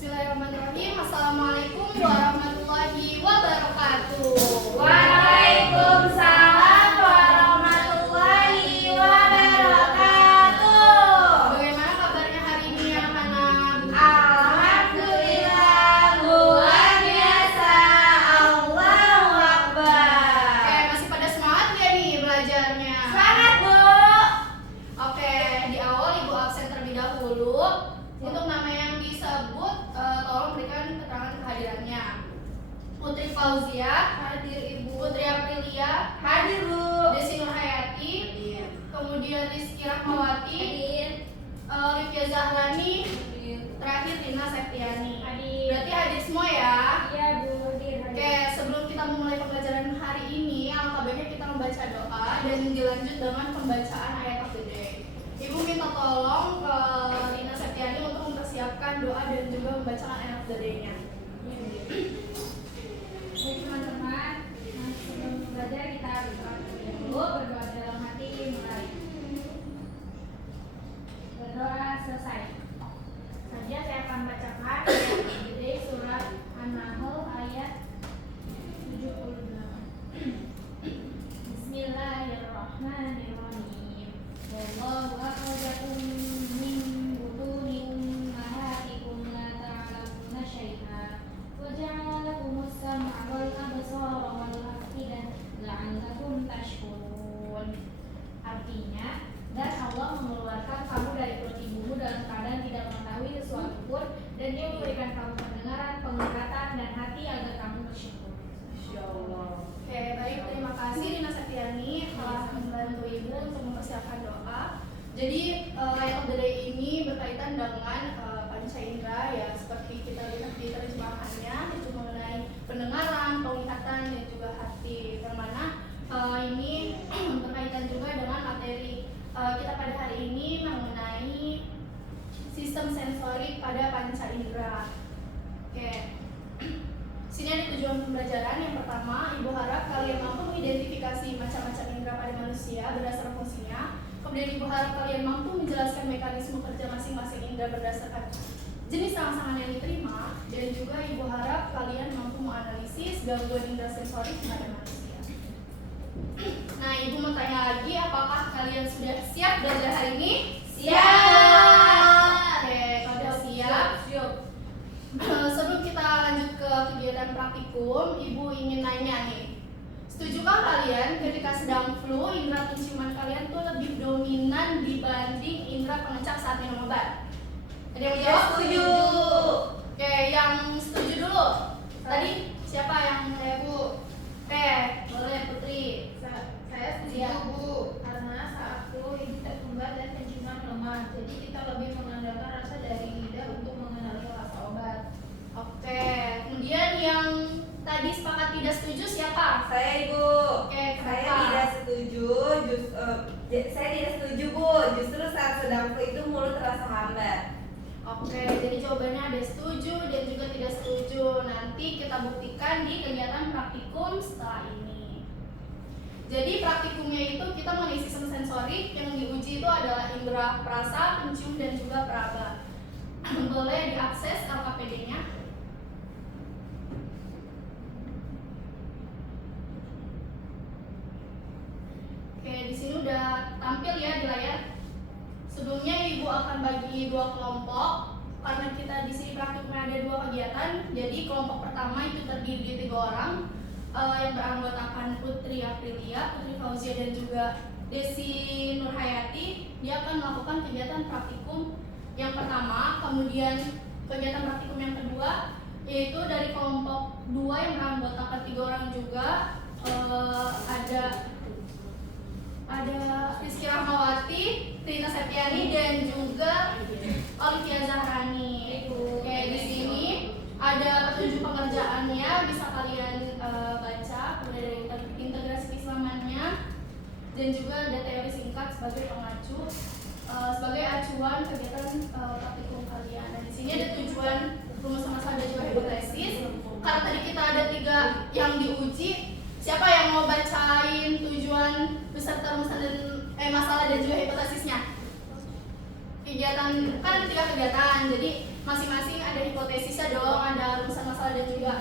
Bismillahirrahmanirrahim. Assalamualaikum warahmatullahi wabarakatuh. Waalaikumsalam warahmatullahi wabarakatuh. Bagaimana kabarnya hari ini anak-anak? Alhamdulillah, luar biasa. Allahu Akbar. Oke, masih pada semangat gak nih belajarnya? Semangat, Bu. Oke, di awal Ibu absen terlebih dahulu. Untuk nama yang disebut, tolong berikan keterangan kehadirannya. Putri Fauzia, hadir Ibu. Putri Aprilia, Hadir, Bu. Desi Nurhayati, kemudian Rizky Rahmawati, Olivia Zahrani, terakhir Rina Septiani. Berarti hadir semua ya? Iya, Bu. Oke, sebelum kita memulai pembelajaran hari ini, alangkah baiknya kita membaca doa dan dilanjut dengan pembacaan ayat of the day. Ibu minta tolong ke Rina Septiani untuk mempersiapkan doa dan juga membacakan ayat of the day-nya. Baik teman-teman, sebelum belajar kita berdoa terlebih dahulu, berdoa dalam hati mulai. Berdoa selesai. Saja saya akan bacakan ayat dari surat An-Nahl ayat 78. Bismillahirrahmanirrahim. Wallahu akhrajakum min butuni ummahatikum la ta'lamuna syai'an wa ja'ala lakumus sam'a wal absara wal af'idah la'allakum tashkurun. Artinya, dan Allah mengeluarkan kamu dari perut ibumu dalam keadaan tidak mengetahui sesuatu pun, dan Dia memberikan kamu pendengaran, penglihatan, dan hati agar kamu bersyukur. Insyaallah. Oke, baik, terima kasih Rina Septiani telah membantu Ibu untuk mempersiapkan doa. Jadi ayat of the day ini berkaitan dengan panca indera ya, seperti kita lihat di terjemahannya, itu mengenai pendengaran, penglihatan, dan juga hati. Yang mana ini berkaitan juga dengan materi kita pada hari ini mengenai sistem sensorik pada panca indera. Oke. Sini ada tujuan pembelajaran. Yang pertama, Ibu harap kalian mampu mengidentifikasi macam-macam indera pada manusia berdasarkan fungsinya. Kemudian Ibu harap kalian mampu menjelaskan mekanisme kerja masing-masing indera berdasarkan jenis rangsangan yang diterima. Dan juga Ibu harap kalian mampu menganalisis gangguan indera sensorik pada manusia. Nah, Ibu mau tanya lagi, apakah kalian sudah siap belajar hari ini? Siap. Oke, kalau sudah siap. Sebelum kita lanjut ke kegiatan praktikum, Ibu ingin nanya nih, setujukah kalian ketika sedang flu, indera penciuman kalian tuh lebih dominan dibanding indera pengecap saat minum obat? Ada yang menjawab? Setuju. Oke, yang setuju dulu. Tadi siapa yang Bu? Oke, boleh Putri. Saya setuju, Bu, karena saat flu ini terkembar dan penciuman lemah, jadi kita lebih mengandalkan rasa dari lidah untuk mengenali rasa obat. Oke, kemudian yang tadi sepakat tidak setuju siapa? Saya, Ibu. Oke, Saya kenapa? tidak setuju. Saya tidak setuju, Bu. Justru saat sedang flu itu mulut terasa hambar. Oke, jadi jawabannya ada setuju dan juga tidak setuju. Nanti kita buktikan di kegiatan praktikum setelah ini. Jadi praktikumnya itu kita mengenai sistem sensorik, yang diuji itu adalah indera perasa, pencium, dan juga peraba. Boleh diakses LKPD-nya. Oke, di sini udah tampil ya di layar. Sebelumnya Ibu akan bagi dua kelompok karena kita di sini praktiknya ada dua kegiatan. Jadi kelompok pertama itu terdiri dari 3 orang yang beranggotakan Putri Aprilia, Putri Fauzia, dan juga Desi Nurhayati. Dia akan melakukan kegiatan praktikum yang pertama. Kemudian kegiatan praktikum yang kedua yaitu dari kelompok 2 yang beranggotakan 3 orang juga. Ada Rizky Rahmawati, Rina Septiani, dan juga Olivia Zahrani. Oke, di sini ada petunjuk pengerjaannya, bisa kalian baca, kemudian dari integrasi keislamannya, dan juga ada teori singkat sebagai pengacu, sebagai acuan kegiatan praktikum kalian. Nah, di sini ada tujuan rumus masalah dan juga hipotesis. Karena tadi kita ada 3 yang diuji, siapa yang mau bacain tujuan beserta rumusan dan masalah dan juga hipotesisnya? Kegiatan kan ada 3 kegiatan, jadi masing-masing ada hipotesisnya dong, ada rumusan masalah dan juga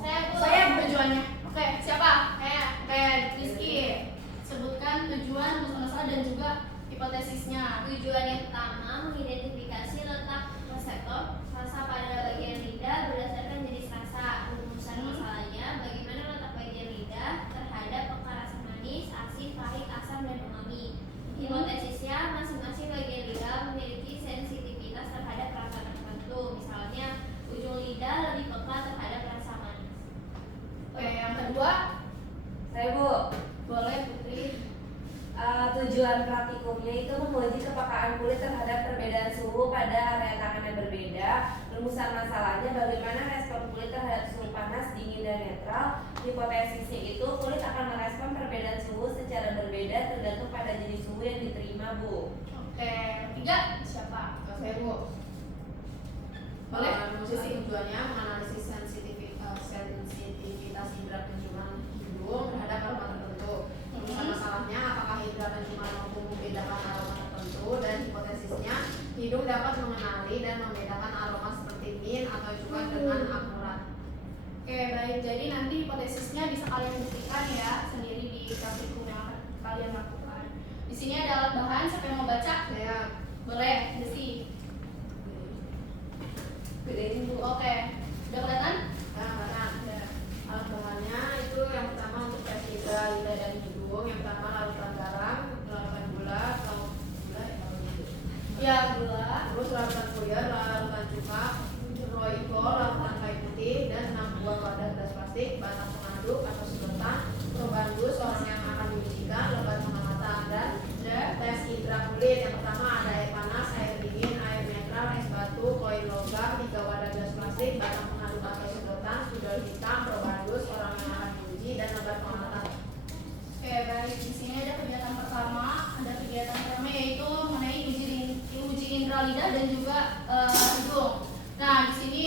Saya tujuannya. Oke, siapa? Kayak Rizky. Sebutkan tujuan, rumusan masalah dan juga hipotesisnya. Tujuan yang pertama, mengidentifikasi letak reseptor rasa pada bagian lidah berdasarkan jenis rasa. Rumusan masalahnya, bagaimana letak bagian lidah terhadap pekarasan manis, asin, pahit, asam, dan umami. Hipotesisnya, masing-masing bagian lidah memiliki sensitivitas terhadap rasa tertentu. Misalnya, ujung lidah lebih peka terhadap rasa manis. Oke, yang kedua, Saya Bu, boleh Putri. tujuan praktikumnya itu menguji kepekaan kulit terhadap perbedaan suhu pada area tangan yang berbeda. Rumusan masalahnya bagaimana respon kulit terhadap suhu panas, dingin, dan netral. Hipotesisnya itu kulit akan merespon perbedaan suhu secara berbeda tergantung pada jenis suhu yang diterima Bu. Oke, tiga, siapa? Saya Bu. Boleh? Sisi tujuannya menganalisis sensitivitas indera penciuman hidung terhadap aroma tertentu. Rumusan masalahnya apakah indera penciuman mampu membedakan aroma tertentu, dan hipotesisnya hidung dapat mengenali dan membedakan aroma seperti mint atau juga dengan akurat. Oke, baik. Jadi nanti hipotesisnya bisa kalian buktikan ya sendiri di praktikum yang akan kalian lakukan. Di sini ada alat bahan, siapa yang mau baca? Saya Boleh, Desi. Gedein Bu. Oke, udah kelihatan? Udah. Alat bahannya itu yang pertama untuk tes lidah dan hidung. Yang pertama larutan garam, larutan gula, Ya, gula. terus larutan puyer, larutan cuka, roiko, larutan kayu putih, dan 6 buah wadah gelas plastik, batang pengaduk atau sedotan, perubahan dus orang yang akan diujikan, lebat pengamatan, dan tes indera kulit. Yang pertama ada air panas, air dingin, air netral, es batu, koin logam, 3 wadah gelas plastik, batang pengaduk atau sedotan, spidol hitam, perubahan dus orang yang akan diuji, dan lebat pengamatan. Oke, baik. Di sini ada kegiatan pertama. Ada kegiatan pertama yaitu mengenai uji indera lidah dan juga hidung. Nah, di sini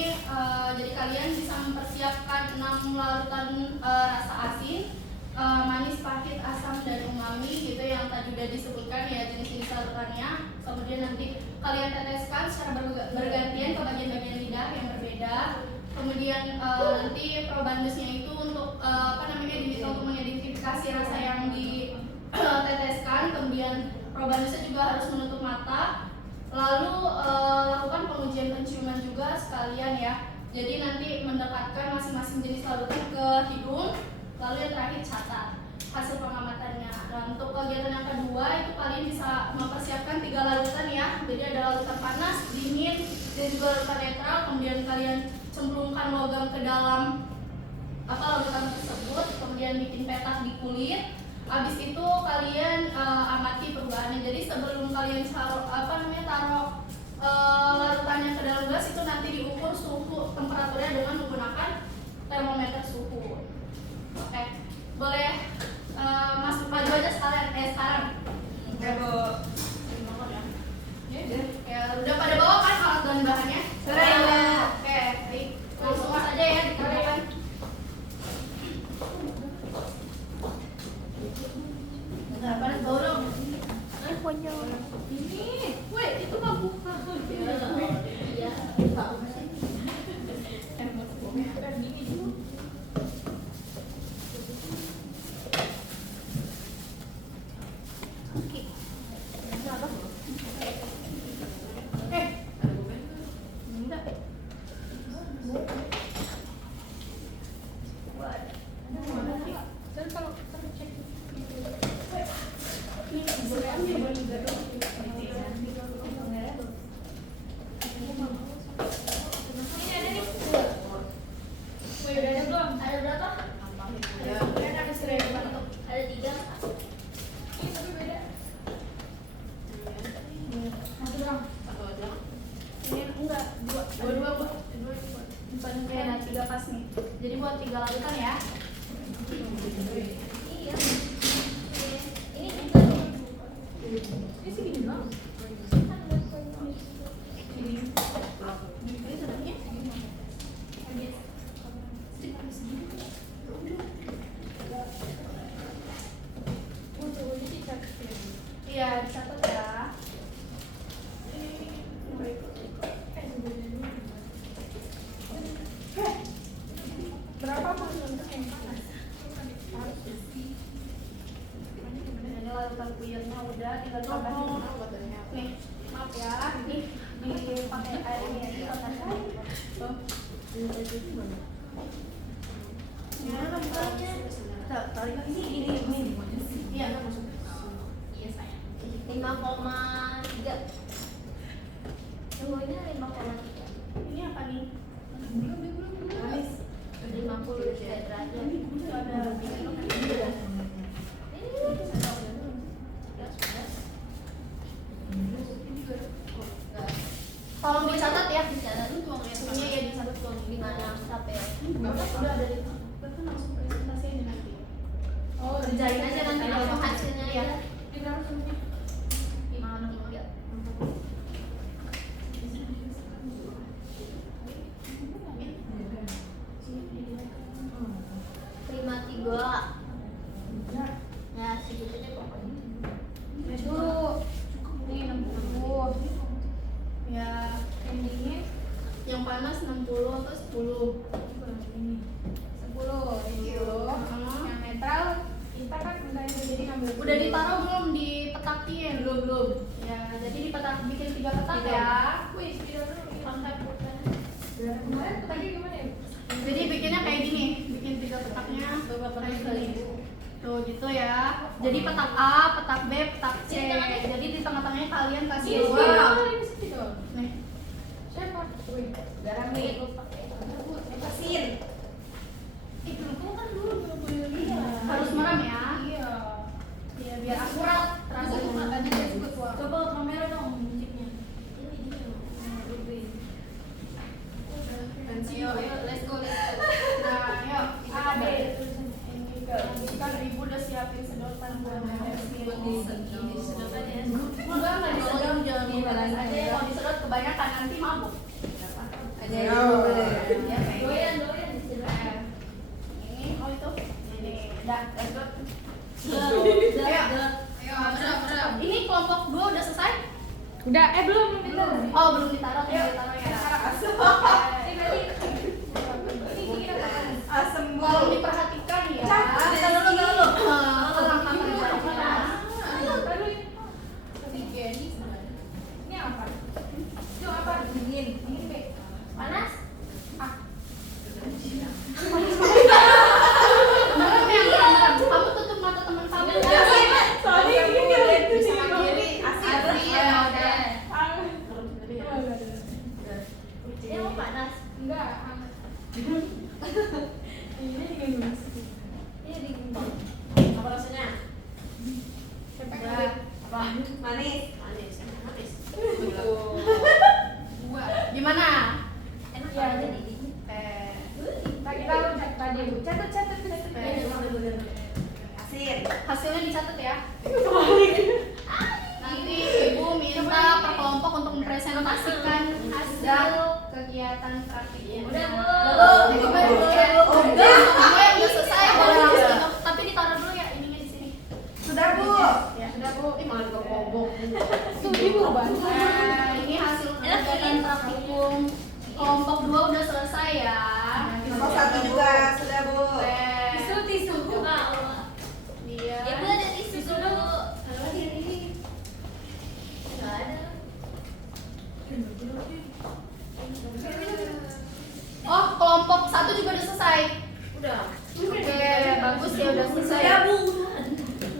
jadi kalian bisa mempersiapkan 6 larutan rasa asin, manis, pahit, asam, dan umami gitu yang tadi udah disebutkan ya jenis-jenis larutannya. Kemudian nanti kalian teteskan secara bergantian ke bagian-bagian lidah yang berbeda. Kemudian nanti probandusnya itu untuk diminta untuk mengidentifikasi rasa yang diteteskan. Kemudian probandusnya juga harus menutup mata. Lalu lakukan pengujian penciuman juga sekalian ya. Jadi nanti mendekatkan masing-masing jenis larutan ke hidung. Lalu yang terakhir catat hasil pengamatannya. Nah, untuk kegiatan yang kedua itu kalian bisa mempersiapkan 3 larutan ya. Jadi ada larutan panas, dingin, dan juga larutan netral. Kemudian kalian cemplungkan logam ke dalam larutan tersebut. Kemudian bikin petak di kulit. Habis itu kalian amati perubahannya. Jadi sebelum kalian taruh larutannya ke dalam gelas itu nanti diukur suhu temperaturnya dengan menggunakan termometer suhu. Oke, boleh masuk maju aja sekarang. Oke Bu. Ya, udah pada bawa kan alat dan bahannya? Sudah, Bu. Oke, baik. Langsung saja ya dikerjakan. Bentar, panas bau dong. Ini, weh, itu mah bukan. Iya. Jadi buat 3 larutan ya. Iya. Ini juga Ini sih gini doang. Ini sedapnya. Iya, dicatat ya. airnya udah, tinggal tambahin. Nih, maaf ya, ini dipakai air ini ya, ditambahkan. Tuh. Ya, tarik lagi ini. Iya, Iya sayang. 5,3. Suhunya 5,3. ini apa nih? 50 derajat. Itu ada tolong dicatat ya. Dicatat Suhunya ya dicatat tuh. gimana capek? Udah ada di bahkan langsung presentasi aja nanti. Oh, kerjain aja nanti langsung hasilnya Iya. ya. Di berapa suhunya? 5,3. 5,3. Ya, segitu deh pokoknya. Itu ini 60. Ya, Yang dingin yang panas 60 atau 10. ini 10. Yang netral kita kan misalnya jadi ngambil Udah ditaruh belum dipetakin? Belum. Ya, jadi bikin 3 petak ya. Wih, tidak dulu. Konsep Kemarin tadi gimana ya? Jadi bikinnya kayak gini, bikin 3 petaknya kayak gini. Tuh gitu ya. Jadi petak A, petak B, petak C. Jadi di tengah-tengahnya kalian kasih dua. Nih, Siapa? Wih, Garam nih. Pasir. harus merem ya. Iya. Ya biar akurat rasanya. Coba kamera dong musiknya. Ayo, let's go. Nah, yuk. A, B. Ini kan ibu udah siapin sedotan buat Sedotan ya. Enggak disedot, jangan dibalas aja ya. Kalau disedot kebanyakan nanti mabuk. Aja Ya, kayak Doyan disedot. ini, oh itu. Ini, udah, let's go. Ayo, ini kelompok 2 udah selesai? Udah, belum. Oh, belum ditaruh, tinggal ditaruh ya. Asem Kalau diperhatikan ya. Kita dulu. Langkah kerjanya. Ini apa? Itu apa? Dingin. Panas? Merem. Kamu tutup mata teman kamu. Soalnya ini itu sih. Ya, udah. Ini mau panas? Enggak. Ini dingin. Ini dingin. Apa rasanya? Siapa yang Udah. beli? Apa? Manis. Manis. Manis. Gimana? Enak Iya, aja iya. nih. Kita udah tadi catat. Pasir. Hasilnya dicatat ya. Nanti ibu minta per kelompok untuk mempresentasikan hasil kegiatan praktikum. Udah, Bu. Udah, semua yang udah selesai boleh langsung. Tapi ditaruh dulu ya ininya di sini. Sudah, Bu. Ya sudah Bu. Malah kebobok. Nah, ini hasil kegiatan praktikum kelompok 2 udah selesai ya. Kelompok 1 juga sudah, Bu. Tisu. Coba. Dia. Ya, Bu, ada tisu dulu. Enggak ada. Oh, kelompok 1 juga udah selesai. Udah. Oke, bagus ya udah selesai. Sudah, Bu.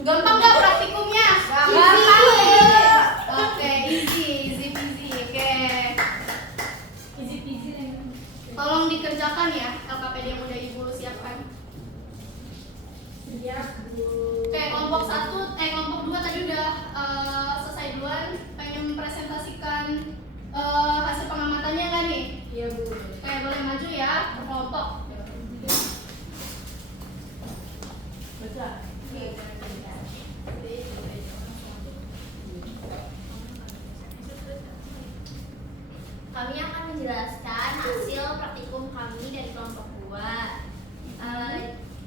Gampang nggak praktikumnya? Gampang. Oke, easy. Oke. Easy peasy lagi. Tolong dikerjakan ya LKPD yang udah ibu siapkan. Siap, Bu. Oke, kelompok 2 tadi udah selesai duluan. Pengen mempresentasikan hasil pengamatannya nggak nih? Iya, Bu. Oke, boleh maju ya per kelompok. Baca. Kami akan menjelaskan hasil praktikum kami dari kelompok 2.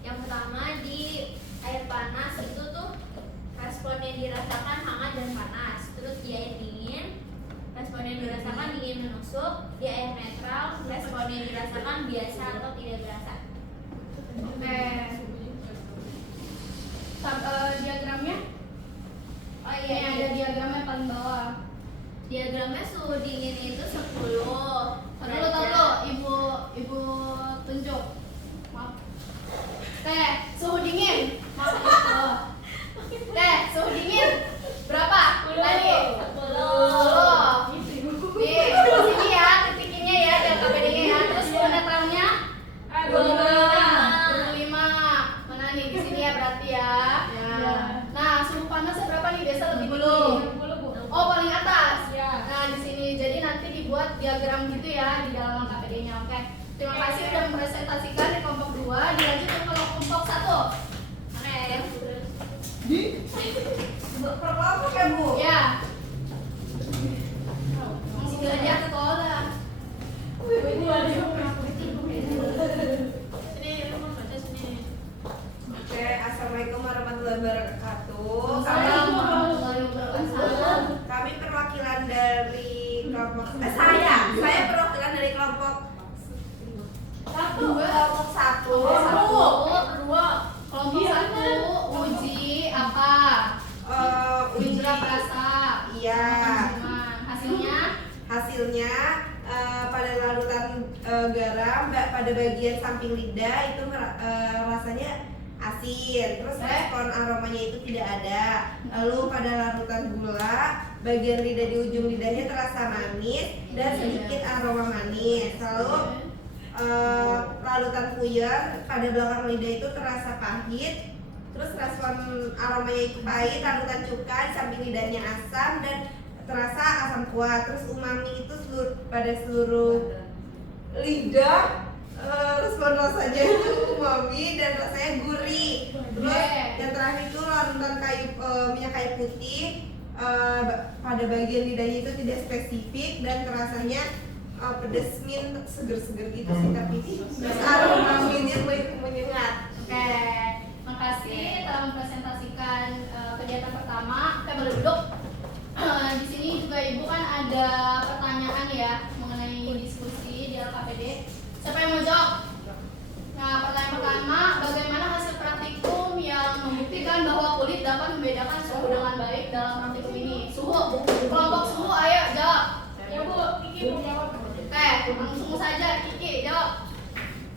Yang pertama di air panas itu tuh respon yang dirasakan hangat dan panas. Terus di air dingin respon yang dirasakan dingin menusuk. Di air netral respon yang dirasakan biasa atau tidak berasa. Oke. Diagramnya Ini ada diagramnya paling bawah. Diagramnya suhu dingin itu 10 Tahu ibu tunjuk. Maaf. Teh, suhu dingin. Maaf itu. Teh, suhu dingin berapa? Tadi 10. Nih, di sini ya, titiknya ya, jangan KPD-nya ya. Terus suhu netralnya 25. Mana nih di sini ya berarti ya. Ya. Nah, suhu panasnya berapa nih? Biasa lebih tinggi. 20, Bu. Oh, paling atas. Ya. Nah, di sini jadi nanti dibuat diagram gitu ya di dalam KPD-nya. Oke. Terima kasih sudah mempresentasikan di kelompok 2. Dilanjut ke kelompok 1. Oke. Per kelompok ya Bu? Ya. Masih belajar sekolah. Sini, kamu baca sini. Oke, assalamualaikum warahmatullahi wabarakatuh. Waalaikumsalam. Kami perwakilan dari kelompok saya perwakilan dari kelompok kelompok 1. Kelompok 1 uji apa? Uji Uji rasa. Iya. Hasilnya pada larutan garam pada bagian samping lidah itu rasanya asin, terus respon aromanya itu tidak ada. Lalu pada larutan gula bagian lidah di ujung lidahnya terasa manis dan sedikit aroma manis. Lalu larutan puyer pada belakang lidah itu terasa pahit, terus respon aromanya itu pahit. Larutan cuka di samping lidahnya asam dan terasa asam kuat. Terus umami itu pada seluruh lidah, respon rasanya itu umami dan rasanya gurih. Terus yang terakhir itu larutan minyak kayu putih pada bagian lidahnya itu tidak spesifik dan rasanya pedas seger-seger gitu sih, tapi terus aroma minyak menyengat. Oke, makasih telah mempresentasikan kegiatan pertama. Kita boleh duduk. Di sini juga Ibu kan ada pertanyaan ya mengenai diskusi di LKPD. Siapa yang mau jawab? Nah, pertanyaan pertama, bagaimana hasil praktikum yang membuktikan bahwa kulit dapat membedakan suhu dengan baik dalam praktikum ini? Suhu, kelompok suhu, ayo jawab. Ya Bu, Kiki mau jawab. Langsung saja Kiki jawab.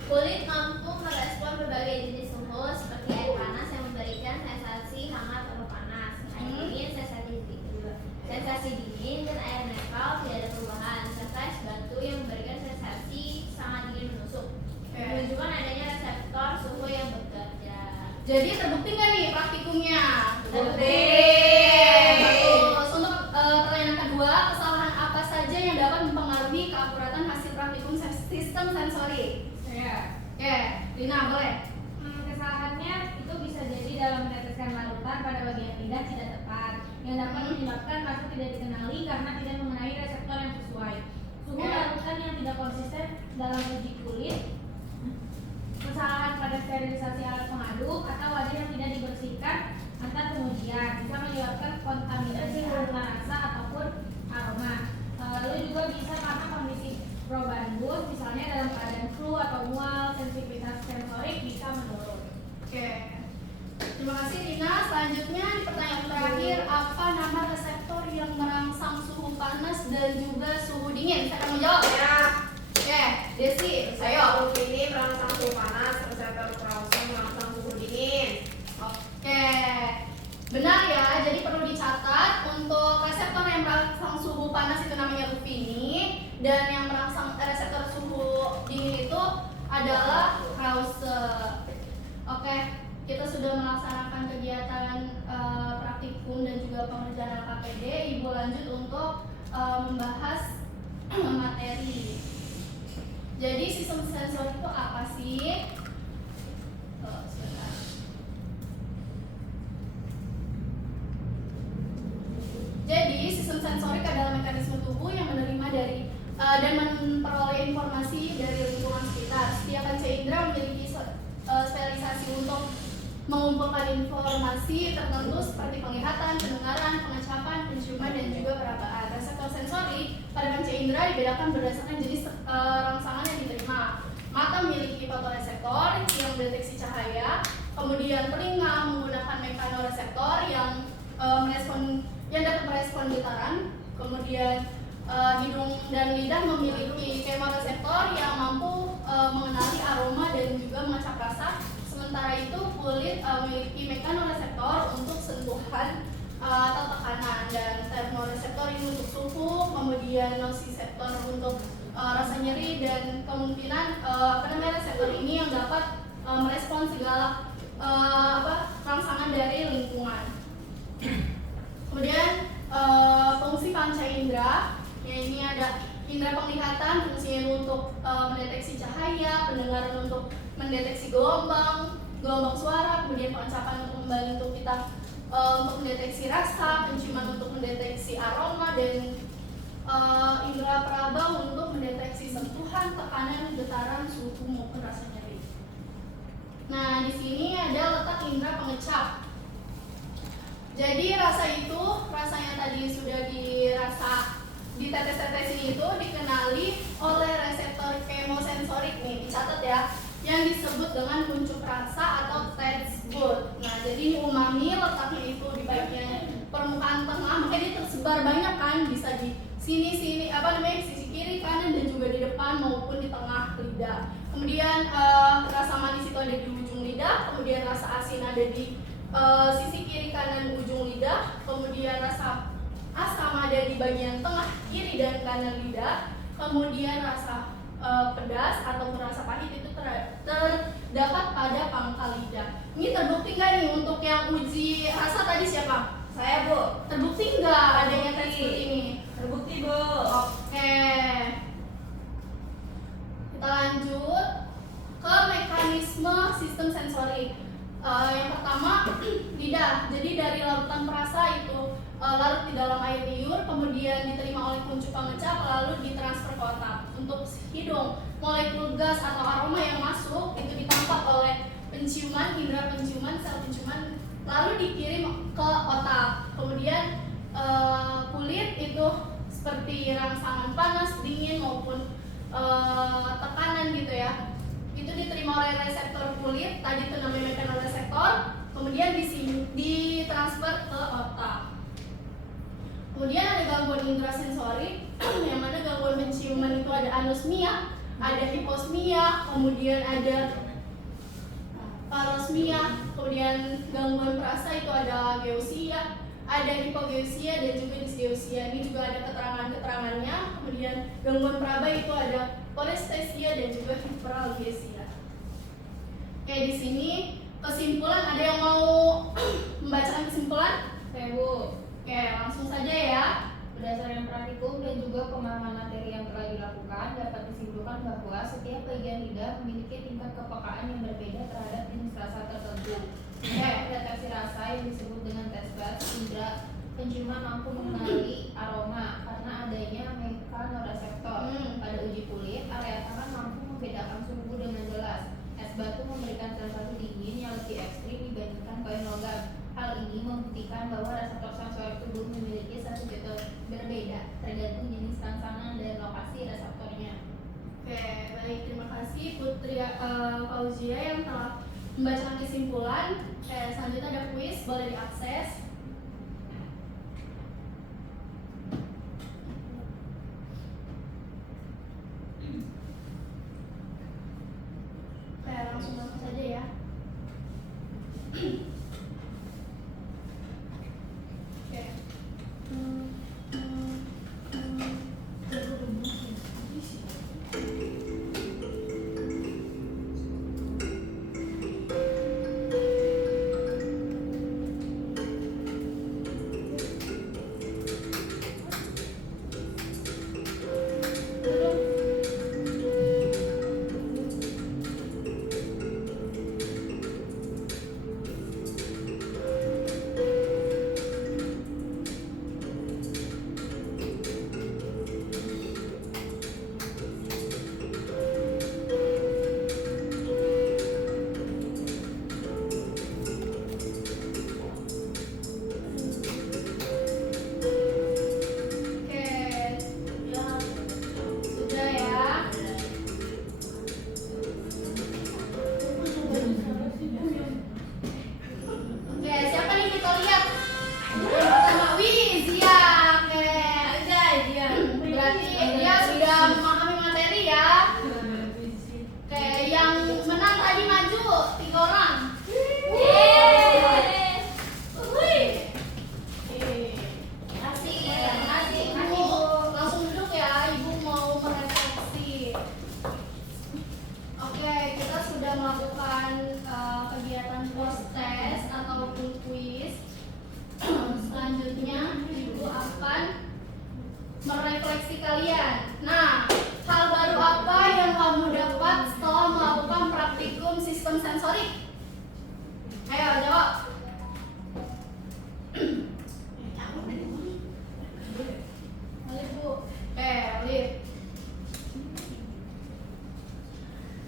Kulit mampu merespon berbagai jenis suhu seperti air panas yang memberikan sensasi hangat atau panas, air dingin, sensasi dingin dan air netral tidak ada perubahan, serta es batu yang memberikan sensasi sangat dingin menusuk, menunjukkan adanya reseptor suhu yang bekerja. Jadi terbukti nggak nih praktikumnya? Terbukti. Bagus. Untuk pertanyaan kedua, kesalahan apa saja yang dapat mempengaruhi keakuratan hasil praktikum sistem sensori? Saya. Oke, Lina boleh. Kesalahannya itu bisa jadi dalam meneteskan larutan pada bagian lidah tidak tepat, yang dapat menyebabkan kasus tidak dikenali karena tidak mengenai reseptor yang sesuai. Suhu larutan yang tidak konsisten dalam uji kulit, kesalahan pada sterilisasi alat pengaduk atau wadah yang tidak dibersihkan antar pengujian bisa menyebabkan kontaminasi antar rasa ataupun aroma. Lalu juga bisa karena kondisi probandus, misalnya dalam keadaan flu atau mual, sensitivitas sensorik bisa menurun. Oke. Terima kasih Lina. Selanjutnya di pertanyaan terakhir, apa nama reseptor yang merangsang suhu panas dan juga suhu dingin? Siapa yang mau jawab? Ya, Oke, Desi, saya ayo. huruf ini merangsang suhu panas, reseptor merangsang suhu dingin. Oke, benar ya. Jadi perlu dicatat untuk reseptor yang merangsang suhu panas itu namanya rufini, dan yang merangsang reseptor suhu dingin itu adalah Krause. Oke, kita sudah melaksanakan kegiatan praktikum dan juga pengerjaan LKPD. Ibu lanjut untuk membahas materi. Jadi sistem sensor itu apa sih? Sebentar. Jadi sistem sensorik adalah mekanisme tubuh yang menerima dari dan memperoleh informasi dari lingkungan sekitar. Setiap panca indera memiliki spesialisasi untuk mengumpulkan informasi tertentu seperti penglihatan, pendengaran, pengecapan, penciuman, dan juga perabaan. Reseptor sensori pada panca indera dibedakan berdasarkan jenis rangsangan yang diterima. Mata memiliki fotoreseptor yang mendeteksi cahaya, kemudian telinga menggunakan mekanoreseptor yang merespon getaran. Kemudian hidung dan lidah memiliki kemoreseptor yang mampu mengenali aroma dan juga mengecap rasa. Sementara itu kulit memiliki mekanoreseptor untuk sentuhan atau tekanan, dan termoreseptor ini untuk suhu, kemudian nociceptor untuk rasa nyeri, dan kemungkinan reseptor ini yang dapat merespon segala rangsangan dari lingkungan. Kemudian fungsi panca indera, ya ini ada indera penglihatan, fungsinya untuk mendeteksi cahaya, pendengaran untuk mendeteksi gelombang suara, kemudian pengecapan untuk membantu kita untuk mendeteksi rasa, penciuman untuk mendeteksi aroma, dan indera peraba untuk mendeteksi sentuhan, tekanan, getaran, suhu maupun rasa nyeri. Nah, di sini ada letak indera pengecap. Jadi rasa yang tadi sudah dirasa di tetes-tetes itu dikenali oleh reseptor kemosensorik nih, dicatat ya, yang disebut dengan kuncup rasa atau taste bud. Nah, jadi umami letaknya itu di bagian permukaan tengah, makanya dia tersebar banyak kan, bisa di sisi kiri, kanan, dan juga di depan maupun di tengah lidah. Kemudian rasa manis itu ada di ujung lidah, kemudian rasa asin ada di sisi kiri kanan ujung lidah, kemudian rasa asam ada di bagian tengah kiri dan kanan lidah, kemudian rasa pedas atau rasa pahit itu terdapat pada pangkal lidah. Ini terbukti nggak nih untuk yang uji rasa tadi siapa? Saya, Bu. Terbukti nggak adanya tes seperti ini? Terbukti, Bu. Oke. Kita lanjut ke mekanisme sistem sensorik. Yang pertama, lidah. Jadi dari larutan perasa itu larut di dalam air liur, kemudian diterima oleh kuncup pengecap, lalu ditransfer ke otak. Untuk hidung, molekul gas atau aroma yang masuk itu ditangkap oleh penciuman, indera penciuman, sel penciuman, lalu dikirim ke otak. Kemudian kulit itu seperti rangsangan panas, dingin maupun tekanan gitu ya, itu diterima oleh reseptor kulit, tadi itu namanya mekanoreseptor, kemudian ditransfer ke otak. Kemudian ada gangguan indera sensorik, yang mana gangguan penciuman itu ada anosmia, ada hiposmia, kemudian ada parosmia, kemudian gangguan perasa itu ada geusia, ada hipogeusia dan juga dysgeusia. Ini juga ada keterangannya. Kemudian gangguan peraba itu ada polestesia dan juga hiperalgesia. Oke, di sini kesimpulan, ada yang mau membacakan kesimpulan? Oke, Bu. Oke, langsung saja ya. Berdasarkan praktikum dan juga pemahaman materi yang telah dilakukan, dapat disimpulkan bahwa setiap bagian lidah memiliki tingkat kepekaan yang berbeda terhadap jenis rasa tertentu. Deteksi rasa yang disebut dengan taste buds, indera penciuman mampu mengenali aroma karena adanya mekanoreseptor. Pada uji kulit, area tangan mampu membedakan suhu dengan jelas. Es batu memberikan sensasi dingin yang lebih ekstrim dibandingkan koin logam. Hal ini membuktikan bahwa reseptor sensorik tubuh memiliki satu tipe berbeda tergantung jenis rangsangan dan lokasi reseptornya. Oke, baik, terima kasih Putri Fauzia yang telah membacakan kesimpulan. Selanjutnya ada kuis, boleh diakses. Oke, langsung saja ya.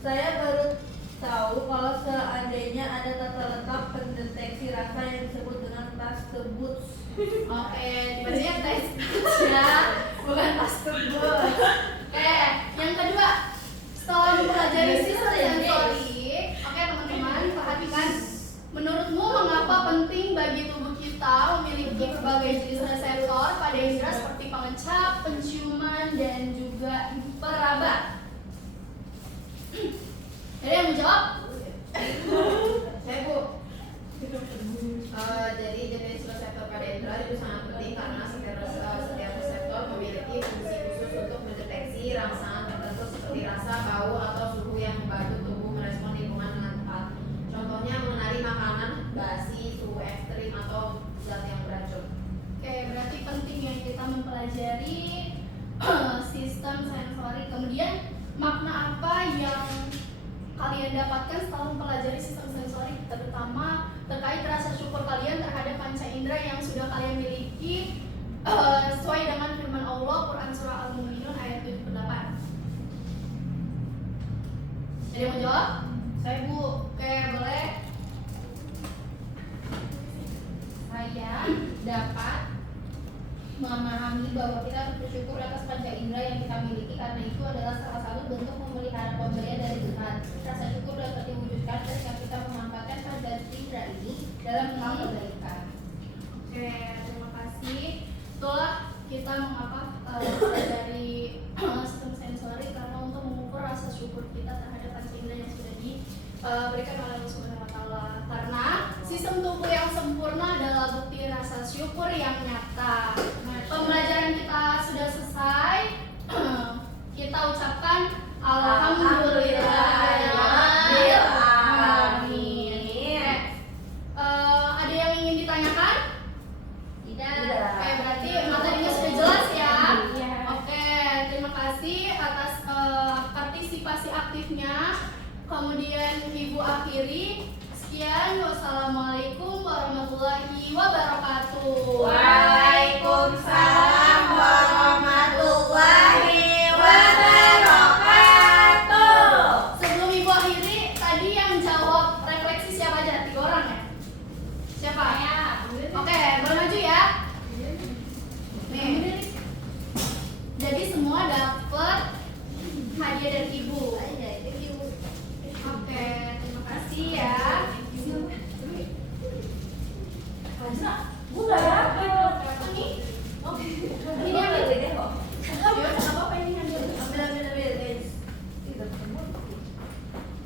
Saya baru tahu kalau seandainya ada tata letak pendeteksi rasa yang disebut dengan Taste-Buds. Oke, dibacanya tes ya, bukan tas tersebut. Oke, yang kedua, setelah mempelajari sistem sensori, oke teman-teman perhatikan. Menurutmu mengapa penting bagi tubuh kita memiliki berbagai jenis reseptor pada indera seperti pengecap, penciuman, dan juga peraba? Ada yang mau jawab? Saya Bu. Jadi jenis reseptor pada indera itu sangat penting karena setiap reseptor memiliki fungsi khusus untuk mendeteksi rangsangan tertentu seperti rasa, bau, atau suhu yang membantu tubuh merespon lingkungan dengan tepat. Contohnya mengenali makanan basi, suhu ekstrim, atau zat yang beracun. Oke, berarti penting ya kita mempelajari sistem sensori. Kemudian makna apa yang kalian dapatkan setelah mempelajari sistem sensori, terutama terkait rasa syukur kalian terhadap panca indera yang sudah kalian miliki sesuai dengan firman Allah Quran surah Al-Mu'minun ayat 78. Ada yang mau jawab? Saya Bu. Oke, boleh. Saya dapat memahami bahwa kita harus bersyukur atas panca indera yang kita miliki karena itu adalah salah satu bentuk memelihara pemberian dari Tuhan. Rasa syukur dapat diwujudkan ketika kita memanfaatkan panca indera ini dalam hal kebaikan. Oke, terima kasih. Itulah kita mengapa dari sistem sensori karena untuk mengukur rasa syukur kita terhadap panca indera yang sudah diberikan oleh Allah Subhanahu wa Ta'ala. Karena sistem tubuh yang sempurna adalah bukti rasa syukur yang nyata. Pembelajaran kita sudah selesai. Kita ucapkan alhamdulillahirabbil alamin. Ada yang ingin ditanyakan? Tidak. Oke, berarti materinya sudah jelas ya. Iya. Oke, terima kasih atas partisipasi aktifnya. Kemudian Ibu akhiri. Sekian, wassalamualaikum warahmatullahi wabarakatuh. Waalaikumsalam warahmatullahi wabarakatuh. Sebelum Ibu akhiri, tadi yang jawab refleksi siapa aja? 3 orang ya? Siapa? Oke, boleh maju ya. Nih. Jadi semua dapat hadiah dari Ibu. Oke, terima kasih ya. Gue gak dapet. Apa nih? Oke. Ini Ini ambil. beda kok. Enggak, ya enggak apa-apa ini ambil. Ambil, guys.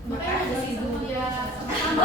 Makanya ada Makasih, Bu.